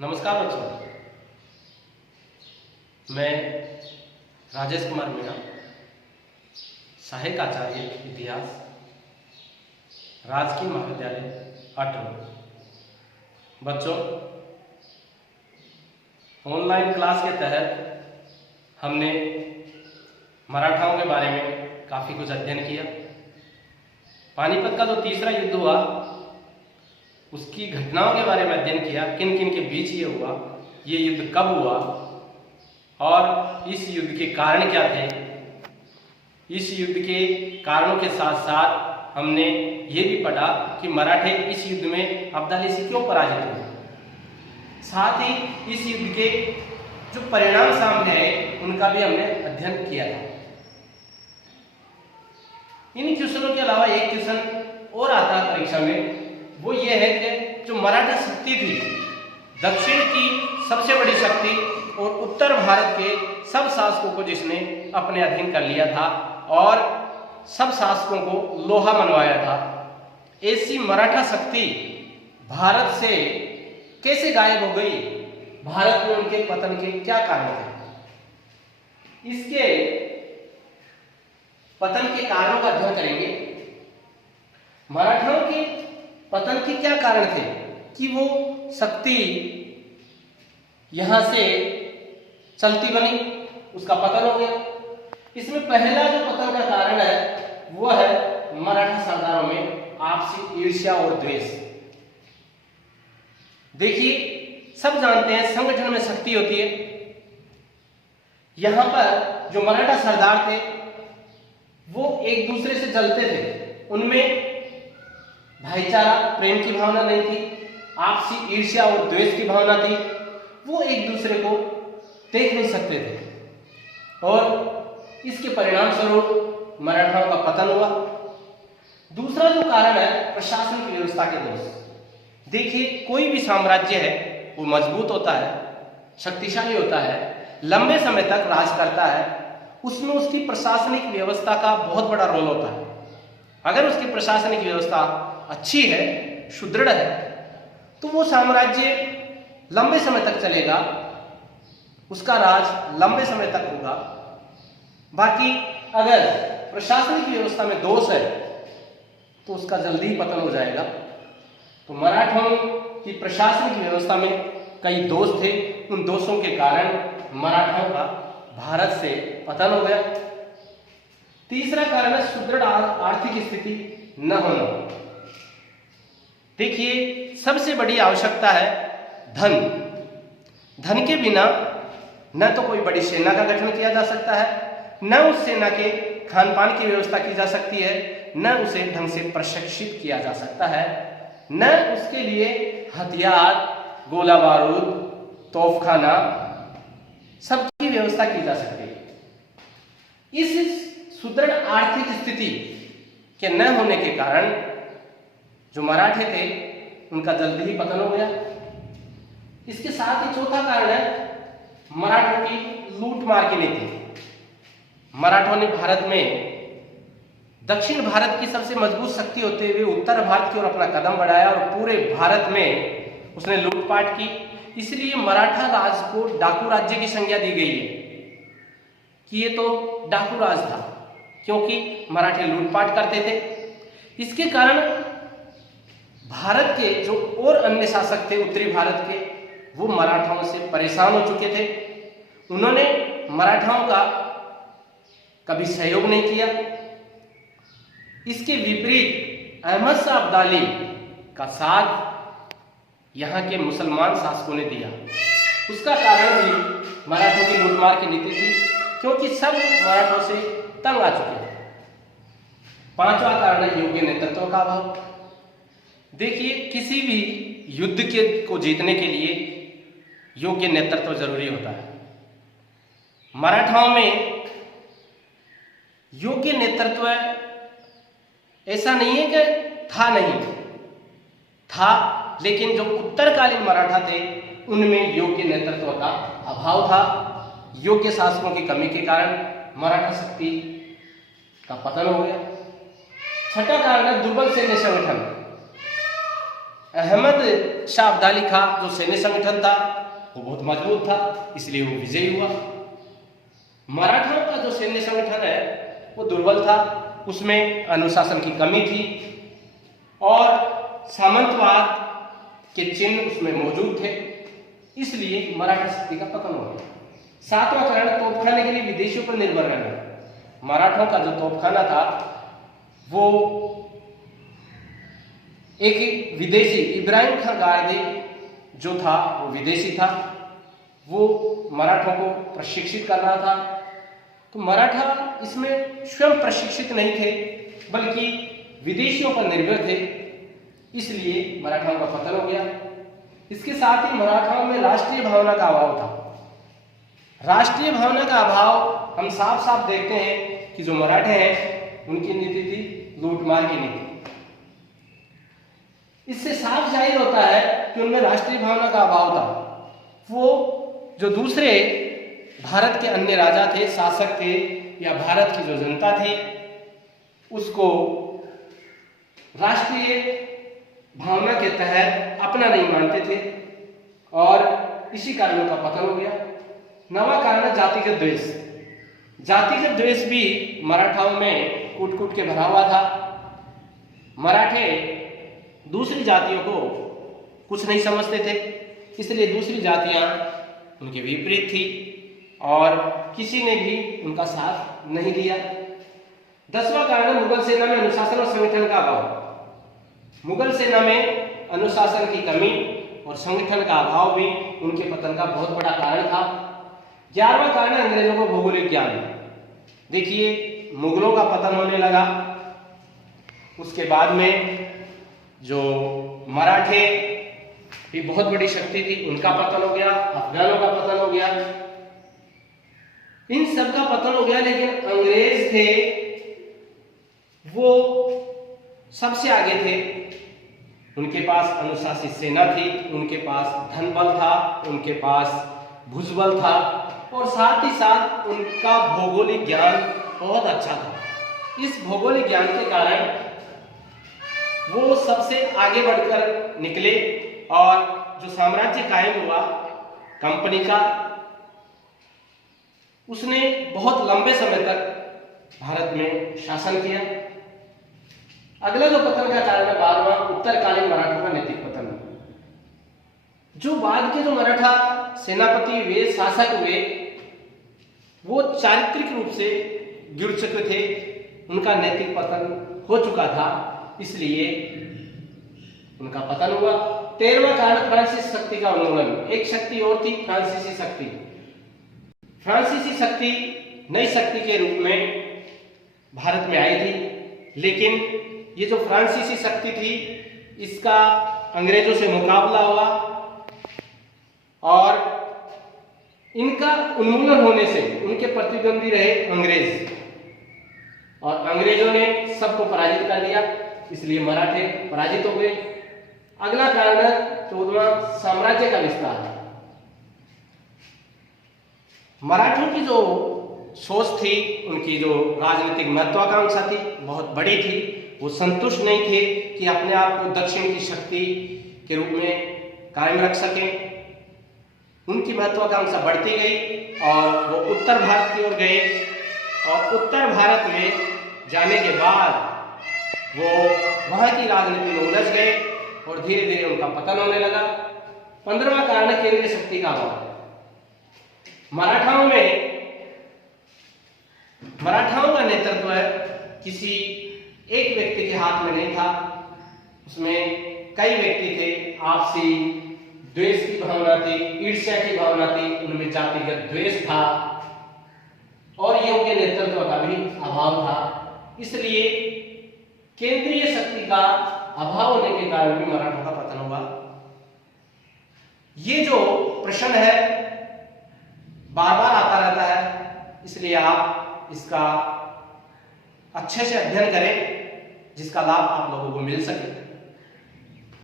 नमस्कार बच्चों, मैं राजेश कुमार मीणा, सहायक आचार्य इतिहास, राजकीय महाविद्यालय अटल। बच्चों, ऑनलाइन क्लास के तहत हमने मराठाओं के बारे में काफ़ी कुछ अध्ययन किया। पानीपत का जो तीसरा युद्ध हुआ उसकी घटनाओं के बारे में अध्ययन किया, किन किन के बीच ये हुआ, ये युद्ध कब हुआ और इस युद्ध के कारण क्या थे। इस युद्ध के कारणों के साथ साथ हमने ये भी पढ़ा कि मराठे इस युद्ध में अब्दाली से क्यों पराजित हुए। साथ ही इस युद्ध के जो परिणाम सामने आए उनका भी हमने अध्ययन किया था। इन क्वेश्चनों के अलावा एक क्वेश्चन और आता है परीक्षा में, वो ये है कि जो मराठा शक्ति थी, दक्षिण की सबसे बड़ी शक्ति और उत्तर भारत के सब शासकों को जिसने अपने अधीन कर लिया था और सब शासकों को लोहा मनवाया था, ऐसी मराठा शक्ति भारत से कैसे गायब हो गई, भारत में उनके पतन के क्या कारण थे। इसके पतन के कारणों का अध्ययन करेंगे। मराठाओं के पतन के क्या कारण थे कि वो शक्ति यहां से चलती बनी, उसका पतन हो गया। इसमें पहला जो पतन का कारण है वो है मराठा सरदारों में आपसी ईर्ष्या और द्वेष। देखिए, सब जानते हैं संगठन में शक्ति होती है। यहां पर जो मराठा सरदार थे वो एक दूसरे से जलते थे, उनमें भाईचारा, प्रेम की भावना नहीं थी, आपसी ईर्ष्या और द्वेष की भावना थी। वो एक दूसरे को देख नहीं सकते थे और इसके परिणाम स्वरूप मराठाओं का पतन हुआ। दूसरा जो कारण है प्रशासनिक व्यवस्था के दोष। देखिए, कोई भी साम्राज्य है वो मजबूत होता है, शक्तिशाली होता है, लंबे समय तक राज करता है, उसमें उसकी प्रशासनिक व्यवस्था का बहुत बड़ा रोल होता है। अगर उसकी प्रशासनिक व्यवस्था अच्छी है, सुदृढ़ है, तो वो साम्राज्य लंबे समय तक चलेगा, उसका राज लंबे समय तक होगा। बाकी अगर प्रशासनिक व्यवस्था में दोष है तो उसका जल्दी ही पतन हो जाएगा। तो मराठों की प्रशासनिक व्यवस्था में कई दोष थे, उन दोषों के कारण मराठाओं का भारत से पतन हो गया। तीसरा कारण है सुदृढ़ आर्थिक स्थिति न होना। देखिए, सबसे बड़ी आवश्यकता है धन। धन के बिना न तो कोई बड़ी सेना का गठन किया जा सकता है, न उस सेना के खान पान की व्यवस्था की जा सकती है, न उसे ढंग से प्रशिक्षित किया जा सकता है, न उसके लिए हथियार, गोला बारूद, तोपखाना सबकी व्यवस्था की जा सकती है। इस सुदृढ़ आर्थिक स्थिति के न होने के कारण जो मराठे थे उनका जल्दी ही पतन हो गया। इसके साथ ही चौथा कारण है मराठों की लूटमार की नीति। मराठों ने भारत में दक्षिण भारत की सबसे मजबूत शक्ति होते हुए उत्तर भारत की ओर अपना कदम बढ़ाया और पूरे भारत में उसने लूटपाट की। इसलिए मराठा राज को डाकू राज्य की संज्ञा दी गई है कि ये तो डाकू राज था, क्योंकि मराठे लूटपाट करते थे। इसके कारण भारत के जो और अन्य शासक थे उत्तरी भारत के, वो मराठाओं से परेशान हो चुके थे। उन्होंने मराठाओं का कभी सहयोग नहीं किया। इसके विपरीत अहमद शाह अब्दाली का साथ यहाँ के मुसलमान शासकों ने दिया। उसका कारण भी मराठों की लूटमार की नीति थी, क्योंकि सब मराठों से तंग आ चुके थे। पांचवा कारण है योग्य नेतृत्व का अभाव। देखिए, किसी भी युद्ध को जीतने के लिए योग्य नेतृत्व जरूरी होता है। मराठाओं में योग्य नेतृत्व ऐसा नहीं है कि था, नहीं था, लेकिन जो उत्तरकालीन मराठा थे उनमें योग्य नेतृत्व का अभाव था। योग्य शासकों की कमी के कारण मराठा शक्ति का पतन हो गया। छठा कारण है दुर्बल सैन्य संगठन। अहमद शाह अब्दाली खां जो सैन्य संगठन था वो बहुत मजबूत था, इसलिए वो विजयी हुआ। मराठाओं का जो सैन्य संगठन है वो दुर्बल था, उसमें अनुशासन की कमी थी और सामंतवाद के चिन्ह उसमें मौजूद थे, इसलिए मराठा शक्ति का पतन हो गया। सातवां कारण, तोपखाने के लिए विदेशियों पर निर्भर रहना। मराठों का जो तोपखाना था वो एक विदेशी, इब्राहिम खां गारदी जो था वो विदेशी था, वो मराठों को प्रशिक्षित कर रहा था। तो मराठा इसमें स्वयं प्रशिक्षित नहीं थे बल्कि विदेशियों पर निर्भर थे, इसलिए मराठाओं का पतन हो गया। इसके साथ ही मराठाओं में राष्ट्रीय भावना का अभाव था। राष्ट्रीय भावना का अभाव हम साफ साफ देखते हैं कि जो मराठे हैं उनकी नीति थी लूटमार की नीति। इससे साफ जाहिर होता है कि उनमें राष्ट्रीय भावना का अभाव था। वो जो दूसरे भारत के अन्य राजा थे, शासक थे, या भारत की जो जनता थी उसको राष्ट्रीय भावना के तहत अपना नहीं मानते थे और इसी कारण उनका पतन हो गया। नवा कारण है जातिगत द्वेष। जातिगत द्वेष भी मराठाओं में कूट कूट के भरा हुआ था। मराठे दूसरी जातियों को कुछ नहीं समझते थे, इसलिए दूसरी जातियां उनके विपरीत थी और किसी ने भी उनका साथ नहीं दिया। 10वां कारण है मुगल सेना में अनुशासन और संगठन का अभाव। मुगल सेना में अनुशासन की कमी और संगठन का अभाव भी उनके पतन का बहुत बड़ा कारण था। 11वां कारण है अंग्रेजों को भौगोलिक ज्ञान। देखिए, मुगलों का पतन होने लगा, उसके बाद में जो मराठे भी बहुत बड़ी शक्ति थी उनका पतन हो गया, अफगानों का पतन हो गया, इन सब का पतन हो गया। लेकिन अंग्रेज थे वो सबसे आगे थे, उनके पास अनुशासित सेना थी, उनके पास धन बल था, उनके पास भुजबल था और साथ ही साथ उनका भौगोलिक ज्ञान बहुत अच्छा था। इस भौगोलिक ज्ञान के कारण वो सबसे आगे बढ़कर निकले और जो साम्राज्य कायम हुआ कंपनी का, उसने बहुत लंबे समय तक भारत में शासन किया। अगला जो पतन का कारण है 12वां, उत्तरकालीन मराठों का नैतिक पतन। जो बाद के जो मराठा सेनापति हुए, शासक हुए, वो चारित्रिक रूप से गिर चुके थे, उनका नैतिक पतन हो चुका था, इसलिए उनका पतन हुआ। 13वां कारण फ्रांसीसी शक्ति का उन्मूलन। एक शक्ति और थी फ्रांसीसी शक्ति। फ्रांसीसी शक्ति नई शक्ति के रूप में भारत में आई थी, लेकिन ये जो फ्रांसीसी शक्ति थी इसका अंग्रेजों से मुकाबला हुआ और इनका उन्मूलन होने से उनके प्रतिद्वंदी रहे अंग्रेज और अंग्रेजों ने सबको पराजित कर दिया, इसलिए मराठे पराजित हो गए। अगला कारण है 14वां, साम्राज्य का विस्तार। मराठों की जो सोच थी, उनकी जो राजनीतिक महत्वाकांक्षा थी बहुत बड़ी थी। वो संतुष्ट नहीं थे कि अपने आप को दक्षिण की शक्ति के रूप में कायम रख सकें। उनकी महत्वाकांक्षा बढ़ती गई और वो उत्तर भारत की ओर गए और उत्तर भारत में जाने के बाद वो वहां की राजनीति में उलझ गए और धीरे धीरे उनका पतन होने लगा। 15वां कारण है केंद्रीय शक्ति का अभाव। मराठाओं का नेतृत्व किसी एक व्यक्ति के हाथ में नहीं था, उसमें कई व्यक्ति थे। आपसी द्वेष की भावना थी, ईर्ष्या की भावना थी, उनमें जातिगत द्वेष था और योग्य नेतृत्व का भी अभाव था, इसलिए केंद्रीय शक्ति का अभाव होने के कारण भी मराठों का पतन हुआ। ये जो प्रश्न है बार बार आता रहता है, इसलिए आप इसका अच्छे से अध्ययन करें जिसका लाभ आप लोगों को मिल सके।